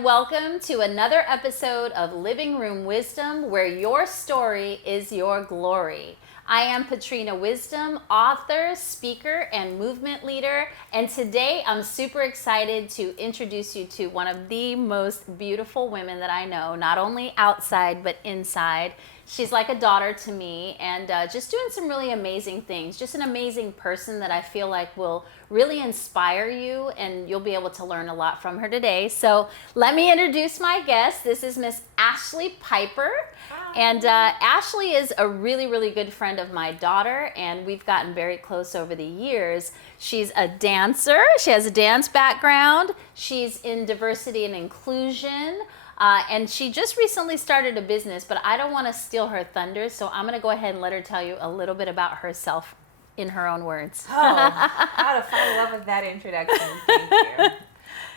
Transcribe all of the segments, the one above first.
and welcome to another episode of Living Room Wisdom, where your story is your glory. I am Patrina Wisdom, author, speaker, and movement leader, and today I'm super excited to introduce you to one of the most beautiful women that I know, not only outside but inside. She's like a daughter to me, and just doing some really amazing things. Just an amazing person that I feel like will really inspire you, and you'll be able to learn a lot from her today. So let me introduce my guest. This is Miss Ashley Piper. Hi. And Ashley is a really, really good friend of my daughter, and we've gotten very close over the years. She's a dancer. She has a dance background. She's in diversity and inclusion. And she just recently started a business, but I don't want to steal her thunder, so I'm going to go ahead and let her tell you a little bit about herself in her own words. Oh, how to fall in love with that introduction. Thank you.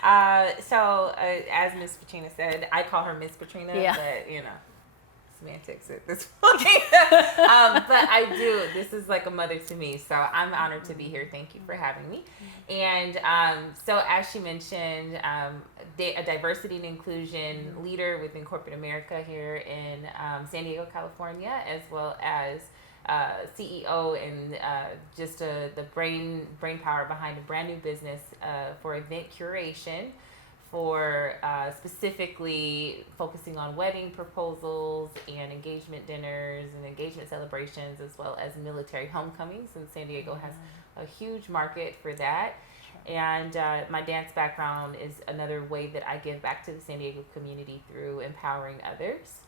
As Miss Patrina said, I call her Miss Patrina, but semantics at this point. But I do. This is like a mother to me, so I'm honored to be here. Thank you for having me. And so, as she mentioned, a diversity and inclusion leader within corporate America here in San Diego, California, as well as CEO and just the brain power behind a brand new business for event curation, for specifically focusing on wedding proposals and engagement dinners and engagement celebrations, as well as military homecomings. And San Diego has a huge market for that. And my dance background is another way that I give back to the San Diego community through empowering others.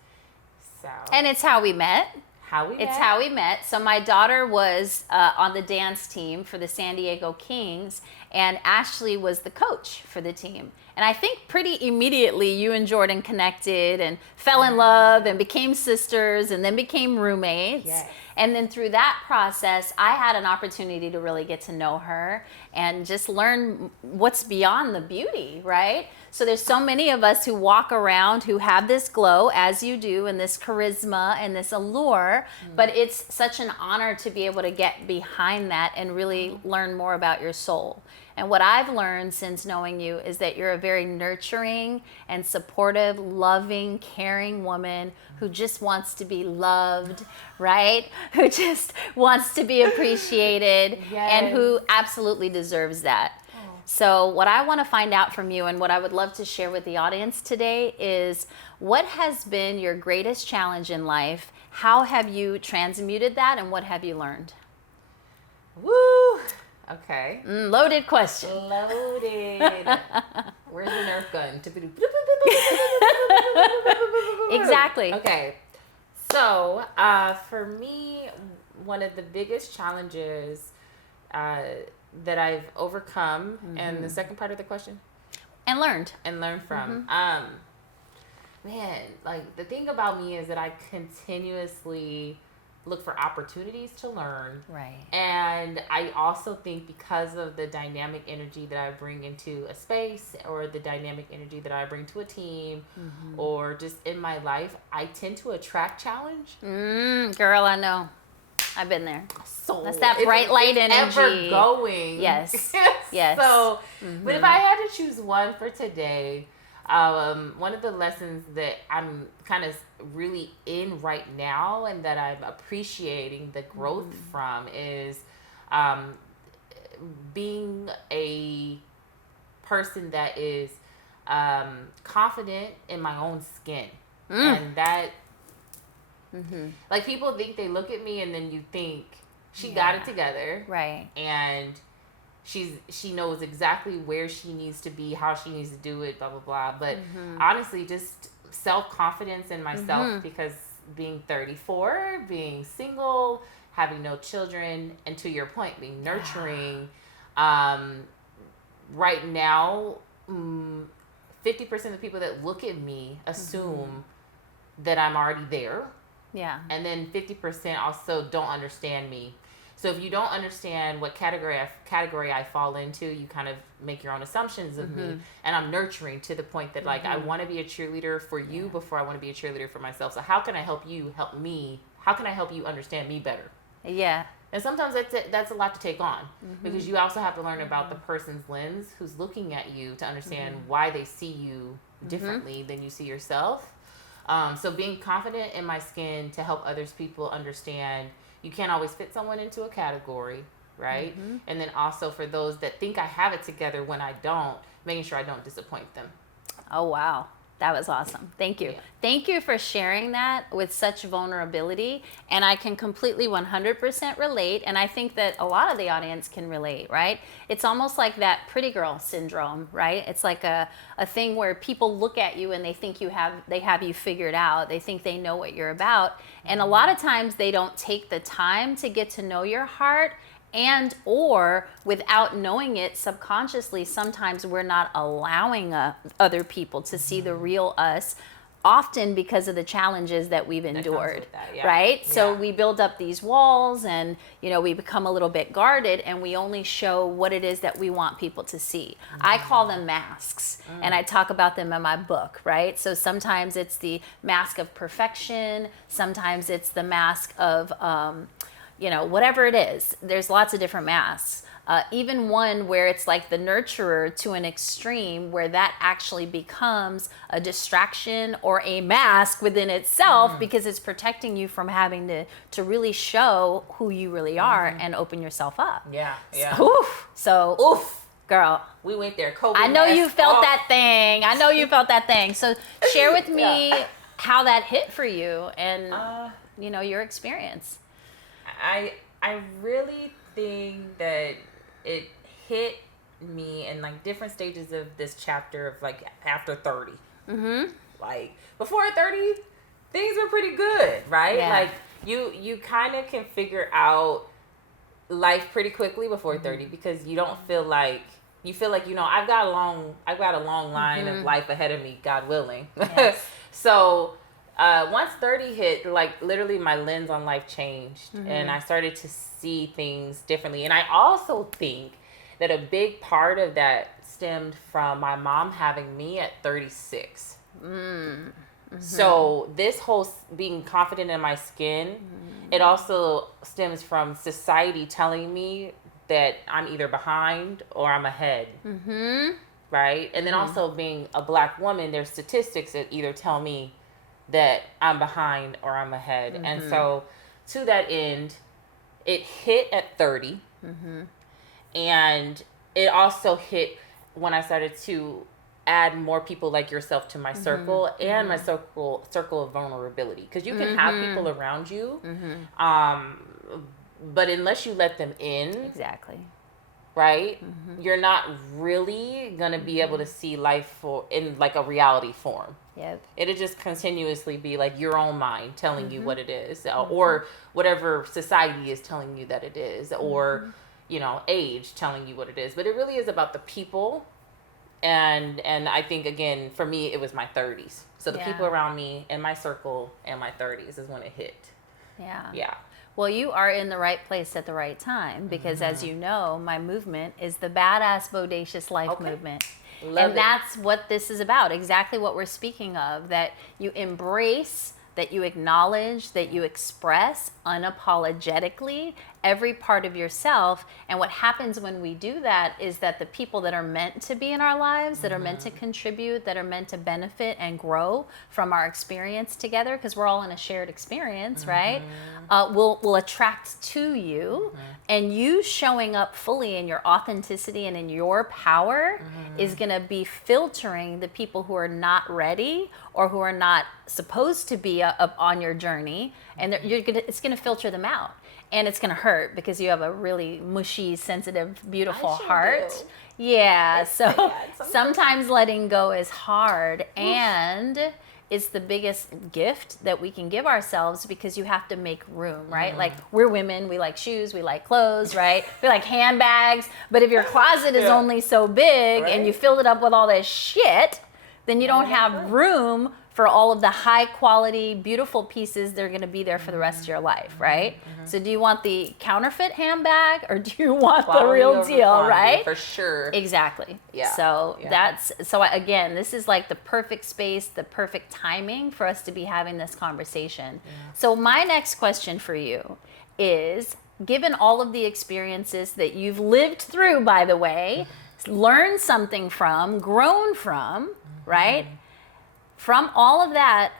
And it's how we met. It's how we met. So my daughter was on the dance team for the San Diego Kings, and Ashley was the coach for the team. And I think pretty immediately you and Jordan connected and fell in love and became sisters and then became roommates. Yes. And then through that process, I had an opportunity to really get to know her and just learn what's beyond the beauty, right? So there's so many of us who walk around who have this glow, as you do, and this charisma and this allure, but it's such an honor to be able to get behind that and really learn more about your soul. And what I've learned since knowing you is that you're a very nurturing and supportive, loving, caring woman who just wants to be loved, right? Who just wants to be appreciated, and who absolutely deserves that. So what I want to find out from you, and what I would love to share with the audience today, is what has been your greatest challenge in life? How have you transmuted that, and what have you learned? Woo! Okay. Loaded question. Loaded. Where's the Nerf gun? Exactly. Okay. So, for me, one of the biggest challenges that I've overcome, and the second part of the question? And learned from. Man, like, the thing about me is that I continuously look for opportunities to learn. Right. And I also think because of the dynamic energy that I bring into a space, or the dynamic energy that I bring to a team, or just in my life, I tend to attract challenge. Girl, I know. I've been there. So that's that bright light energy. Ever going. Yes. Yes. So, but if I had to choose one for today, one of the lessons that I'm kind of really in right now, and that I'm appreciating the growth from, is being a person that is confident in my own skin. And that, like, people think they look at me and then you think she got it together. Right. And she knows exactly where she needs to be, how she needs to do it, blah, blah, blah. But honestly, just self-confidence in myself, because being 34, being single, having no children, and to your point, being nurturing, right now, 50% of the people that look at me assume that I'm already there. Yeah. And then 50% also don't understand me. So if you don't understand what category I fall into, you kind of make your own assumptions of me. And I'm nurturing to the point that, like, I want to be a cheerleader for you before I want to be a cheerleader for myself. So how can I help you help me? How can I help you understand me better? Yeah. And sometimes that's a lot to take on, because you also have to learn about the person's lens who's looking at you to understand why they see you differently than you see yourself. So being confident in my skin to help people understand you can't always fit someone into a category, right? And then also for those that think I have it together when I don't, making sure I don't disappoint them. Oh, wow. That was awesome. Thank you. Yeah. Thank you for sharing that with such vulnerability. And I can completely 100% relate. And I think that a lot of the audience can relate, right? It's almost like that pretty girl syndrome, right? It's like a thing where people look at you and they think they have you figured out. They think they know what you're about. And a lot of times they don't take the time to get to know your heart. And or without knowing it subconsciously, sometimes we're not allowing other people to see the real us, often because of the challenges that we've endured, right? Yeah. So we build up these walls and, we become a little bit guarded and we only show what it is that we want people to see. I call them masks and I talk about them in my book, right? So sometimes it's the mask of perfection. Sometimes it's the mask of, whatever it is. There's lots of different masks. Even one where it's like the nurturer to an extreme where that actually becomes a distraction or a mask within itself because it's protecting you from having to really show who you really are and open yourself up. Yeah. So, girl. We went there. I know you felt that thing. So share with me how that hit for you and, your experience. I really think that it hit me in like different stages of this chapter of like after 30. Like before 30, things were pretty good, right? Yeah. Like you kind of can figure out life pretty quickly before 30 because you don't feel like I've got a long line of life ahead of me, God willing. Yes. So once 30 hit, like literally my lens on life changed and I started to see things differently. And I also think that a big part of that stemmed from my mom having me at 36. So this whole being confident in my skin, it also stems from society telling me that I'm either behind or I'm ahead. Right? And then also being a Black woman, there's statistics that either tell me that I'm behind or I'm ahead. And so to that end, it hit at 30. And it also hit when I started to add more people like yourself to my circle and my circle of vulnerability. Because you can have people around you, but unless you let them in. Exactly. Right? You're not really going to be able to see life in like a reality form. Yep. It'll just continuously be like your own mind telling you what it is, or whatever society is telling you that it is, or, age telling you what it is. But it really is about the people. And I think, again, for me, it was my 30s. So the people around me in my circle and my 30s is when it hit. Yeah. Well, you are in the right place at the right time because, as you know, my movement is the Badass Bodacious Life movement. That's what this is about, exactly what we're speaking of, that you embrace, that you acknowledge, that you express unapologetically every part of yourself. And what happens when we do that is that the people that are meant to be in our lives, that are meant to contribute, that are meant to benefit and grow from our experience together, because we're all in a shared experience, right? Will attract to you. And you showing up fully in your authenticity and in your power is going to be filtering the people who are not ready or who are not supposed to be up on your journey. And it's going to filter them out. And it's going to hurt because you have a really mushy, sensitive, beautiful heart. Do. Yeah. So sometimes letting go is hard. And it's the biggest gift that we can give ourselves because you have to make room, right? Like we're women, we like shoes, we like clothes, right? We like handbags. But if your closet is only so big and you fill it up with all this shit, then you don't have room for all of the high quality, beautiful pieces that are going to be there for the rest of your life, right? So do you want the counterfeit handbag or do you want the real deal, right? For sure. Exactly. Yeah. So again, this is like the perfect space, the perfect timing for us to be having this conversation. So my next question for you is, given all of the experiences that you've lived through, by the way, learned something from, grown from, right? from all of that,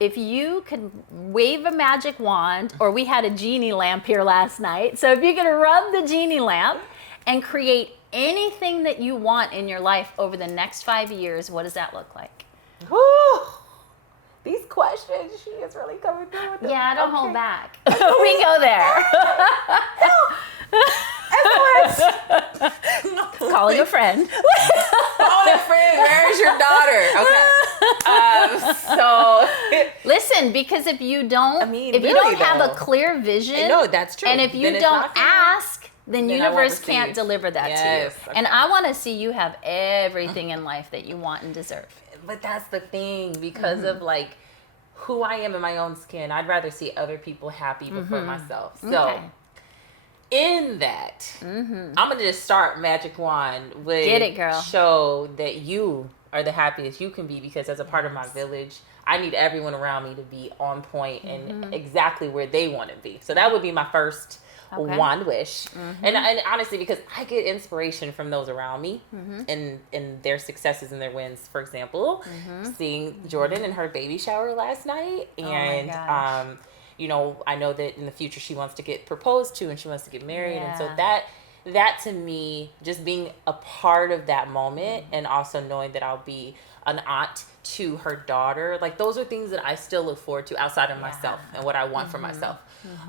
if you could wave a magic wand, or we had a genie lamp here last night, so if you could rub the genie lamp and create anything that you want in your life over the next 5 years, what does that look like? Whew. These questions, she is really coming through with them. Yeah, don't hold back. We go there. Calling a friend. Calling a friend. Where's your daughter? Okay. So listen, because if you don't, if you don't have a clear vision, no, that's true. And if you don't ask, then universe can't deliver that to you. Okay. And I want to see you have everything in life that you want and deserve. But that's the thing, because of like who I am in my own skin, I'd rather see other people happy before myself. So in that, I'm gonna just start magic wand with get it, girl. Show that you are the happiest you can be, because as a part of my village, I need everyone around me to be on point and exactly where they want to be. So that would be my first wand wish. And honestly, because I get inspiration from those around me and their successes and their wins. For example, seeing Jordan in her baby shower last night, and you know, I know that in the future she wants to get proposed to and she wants to get married, and so that to me, just being a part of that moment, and also knowing that I'll be an aunt to her daughter, like those are things that I still look forward to outside of myself and what I want for myself.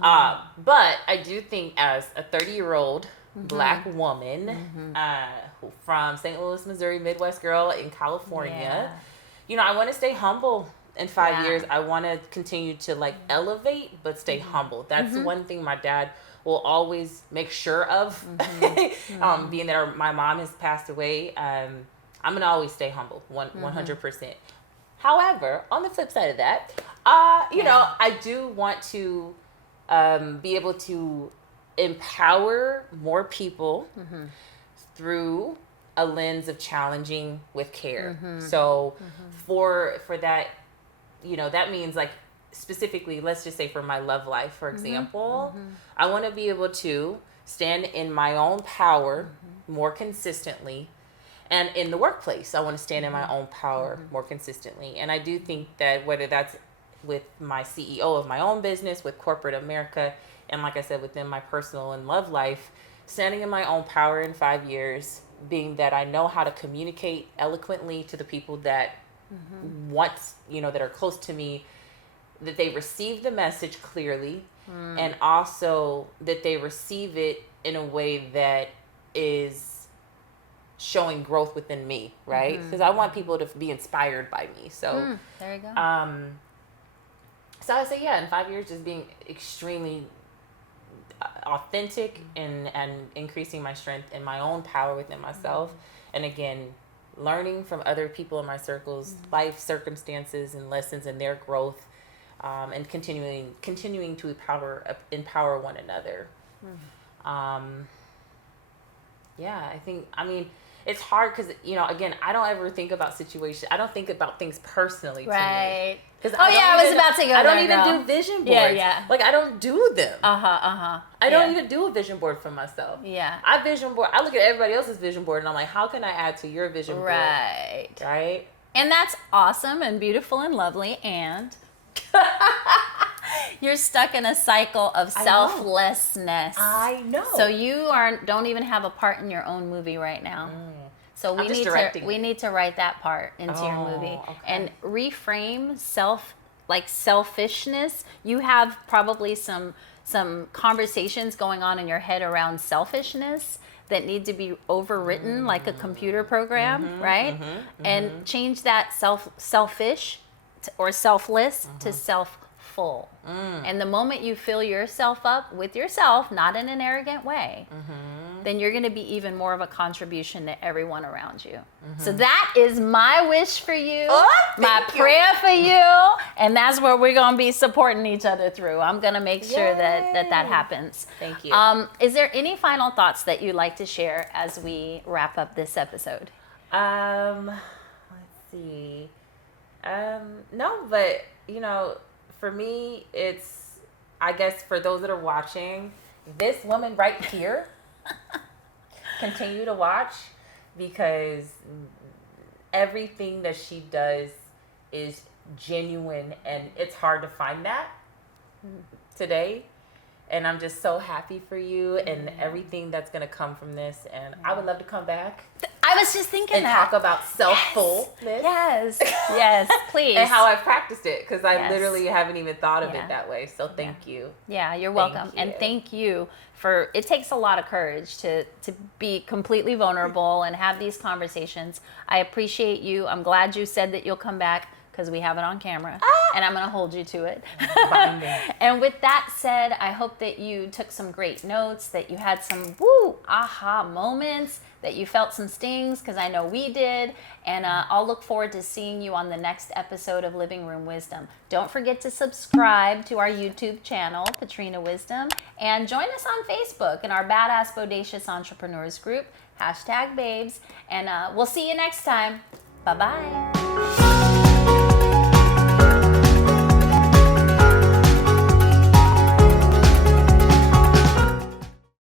But I do think, as a 30-year-old Black woman from St. Louis, Missouri, Midwest girl in California, you know, I want to stay humble. In 5 years, I want to continue to like elevate, but stay humble. That's one thing my dad will always make sure of. Being that my mom has passed away, I'm gonna always stay humble, 100%. However, on the flip side of that, you know, I do want to be able to empower more people through a lens of challenging with care. So for that, you know, that means like specifically, let's just say for my love life, for example, I want to be able to stand in my own power more consistently. And in the workplace, I want to stand in my own power more consistently. And I do think that whether that's with my CEO of my own business, with corporate America, and like I said, within my personal and love life, standing in my own power in 5 years, being that I know how to communicate eloquently to the people that want, you know, that are close to me, that they receive the message clearly, and also that they receive it in a way that is showing growth within me, right? Because I want people to be inspired by me. So there you go. So I would say, in 5 years, just being extremely authentic and increasing my strength and my own power within myself. And again, learning from other people in my circles, life circumstances and lessons and their growth, and continuing to empower one another. I mean, it's hard because, you know, again, I don't ever think about situations. I don't think about things personally. Right. Because I was about to go. I don't even do vision boards. Yeah. Like, I don't do them. I don't even do a vision board for myself. Yeah. I look at everybody else's vision board and I'm like, how can I add to your vision board? Right. And that's awesome and beautiful and lovely, and you're stuck in a cycle of selflessness. I know. So you don't even have a part in your own movie right now. So we need to write that part into your movie and reframe selfishness. You have probably some conversations going on in your head around selfishness that need to be overwritten like a computer program, right? And change that selfish or selfless to self-full. And the moment you fill yourself up with yourself, not in an arrogant way, then you're going to be even more of a contribution to everyone around you. So that is my wish for you, my prayer for you, and that's where we're going to be supporting each other through. I'm going to make sure that happens. Thank you. Is there any final thoughts that you'd like to share as we wrap up this episode? Let's see. No, but, you know, for me, it's, I guess for those that are watching, this woman right here, continue to watch, because everything that she does is genuine, and it's hard to find that today. And I'm just so happy for you and everything that's going to come from this. And I would love to come back. I was just thinking and that. talk about self-fullness. Yes, yes, please. And how I've practiced it, because I Yes. literally haven't even thought of it that way. So thank you. Yeah, you're Thank welcome. you. And thank you for, it takes a lot of courage to be completely vulnerable and have these conversations. I appreciate you. I'm glad you said that you'll come back, because we have it on camera, and I'm going to hold you to it. And with that said, I hope that you took some great notes, that you had some aha moments, that you felt some stings, because I know we did. And I'll look forward to seeing you on the next episode of Living Room Wisdom. Don't forget to subscribe to our YouTube channel, Patrina Wisdom, and join us on Facebook in our Badass Bodacious Entrepreneurs group, #babes. And we'll see you next time. Bye-bye.